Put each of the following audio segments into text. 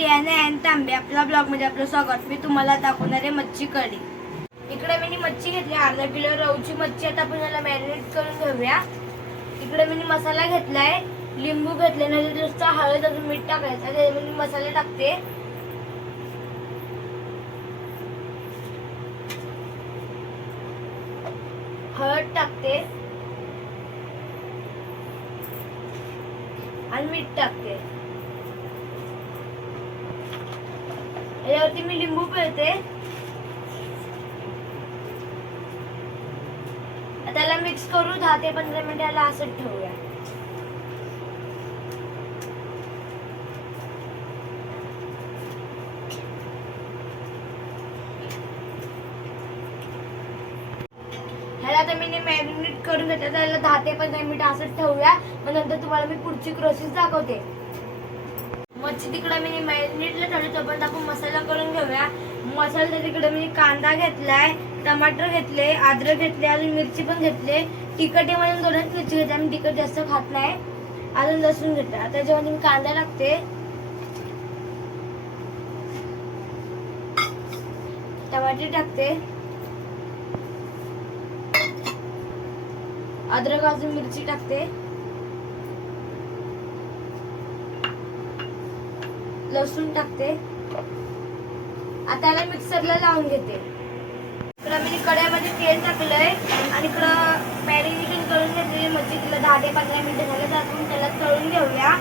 टियाने and तांबे आपल्या ब्लॉगमध्ये आपलं स्वागत. मी तुम्हाला दाखवणार आहे मच्छी कढी. इकडे मी मच्छी घेतली अर्धा किलो रवची मच्छी. आता आपण याला मॅरिनेट करून घेऊया. इकडे मी मसाला घेतलाय, लिंबू घेतले, नुसतं हळद अजून मीठ टाकायचं. त्याच्यामध्ये मी मसाले टाकते. हळद टाकते आणि मीठ टाकते. यावरती मी लिंबू पिळते. त्याला मिक्स करू 10 ते 15 मिनिट याला असंच ठेवूया. ह्याला आता मी मॅरिनेट करून घेतलं. त्याला 10 ते 15 मिनिट असंच ठेवूया. मग नंतर तुम्हाला मी पुढची प्रोसेस दाखवते. मच्छी तिकडे मी मॅरिनेटला ठेवली, तोपर्यंत आपण मसाला करून घेऊया. मसाला तिकडे मी कांदा घेतलाय, टमाटर घेतले, अद्रक घेतले, अजून मिरची पण घेतले. तिखट म्हणून 2च मिरची घेतली. आम्ही तिखट जास्त खात नाही. अजून लसूण घेतला. त्याच्यामध्ये मी कांदा टाकते, टमाटर टाकते, अद्रक अजून मिरची टाकते, लसूण टाकते. आता याला मिक्सरला लावून घेते. इकडं मी कढईमध्ये तेल टाकलंय आणि इकडं मॅरिनेशन करून घेतलेली मच्छी तिला 10 ते 15 मिनिटं झाले. तर आपण त्याला तळून घेऊया.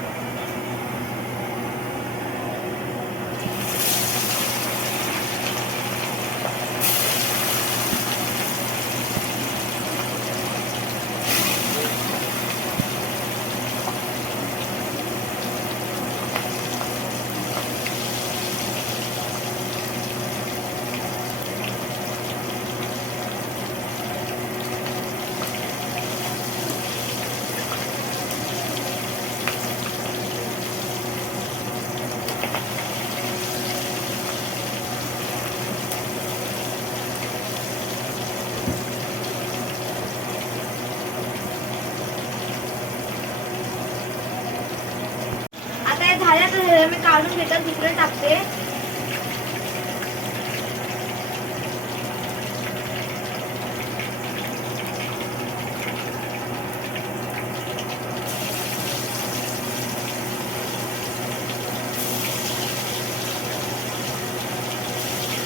झाल्या मी काढून घेतात, दुसरं टाकते.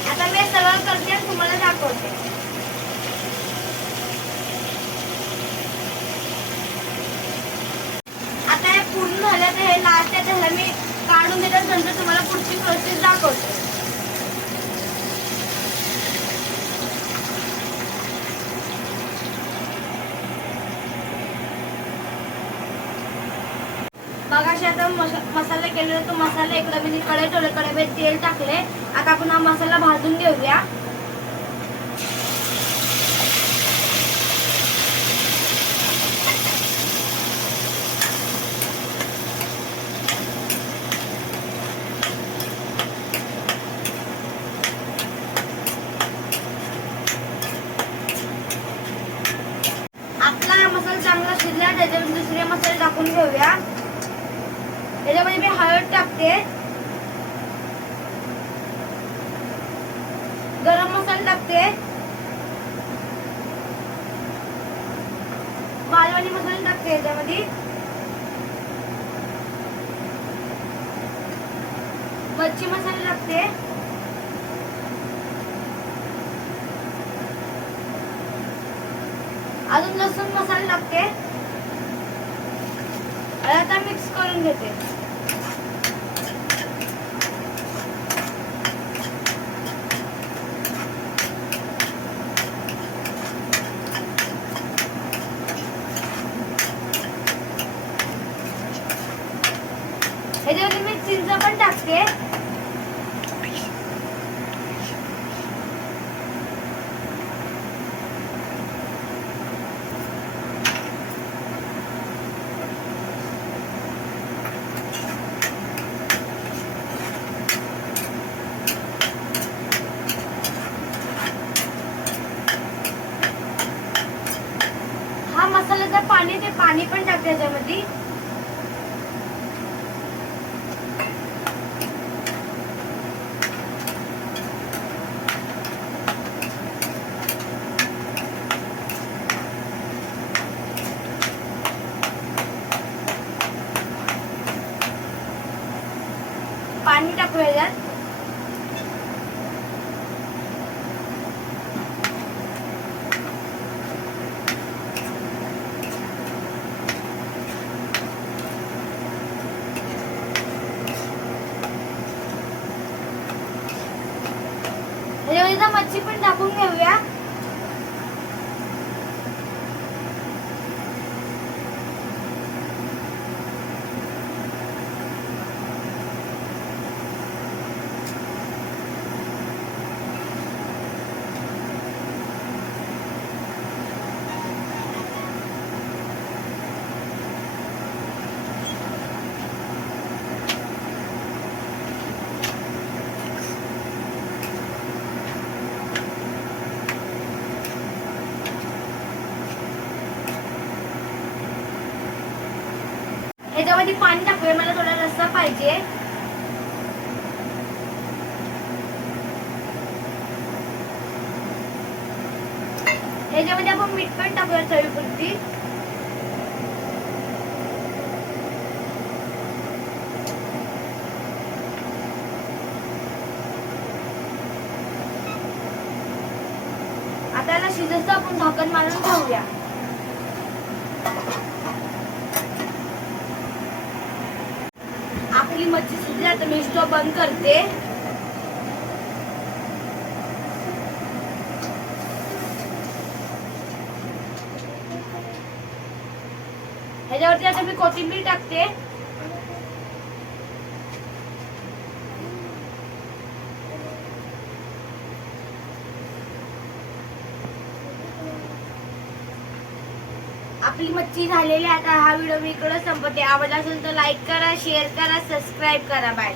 आता मी सगळं करते आणि तुम्हाला दाखवते. आता हे पूर्ण झालं तर हे लास्ट आहे. त्याला मी काढून देतात, नंतर तुम्हाला पुढची प्रोसेस दाखवते. मगाशी आता मसाला केलेला तो मसाला इकडे मी कढई ठेवले, कढईमध्ये तेल टाकले. आता आपण हा मसाला भाजून घेऊया. आपला मसाला चांगला शिजला. त्याच्यामध्ये दुसरे मसाले टाकून घेऊया. त्याच्यामध्ये मी हळद टाकते, गरम मसाला टाकते, मालवणी मसाला टाकते, याच्यामध्ये मच्छी मसाला टाकते, अजून लसूण मसाला टाकते. आता मिक्स करून घेते. ह्याच्यामध्ये मी चिंच पण टाकते. हा मसाल्याचं पाणी ते पाणी पण टाकते याच्यामध्ये. पाणी टाकू याच्यात. ह्याच्यामध्ये मच्छी पण टाकून घेऊया. ह्याच्यामध्ये पाणी टाकूया, मला थोडा रस्सा पाहिजे. ह्याच्यामध्ये आपण मीठ पण टाकूया चवीपुरती. आता याला शिजत आपण झाकण मारून ठेवूया. आपली मच्छी शिजली, आता मी स्टोव बंद करते. ह्याच्यावरती आता मी कोथिंबीर टाकते. आपली मच्छी झालेली आहे. आता हा व्हिडिओ मी इकडे संपवते. आवडला असेल तर लाईक करा, शेअर करा, सबस्क्राईब करा. बाय.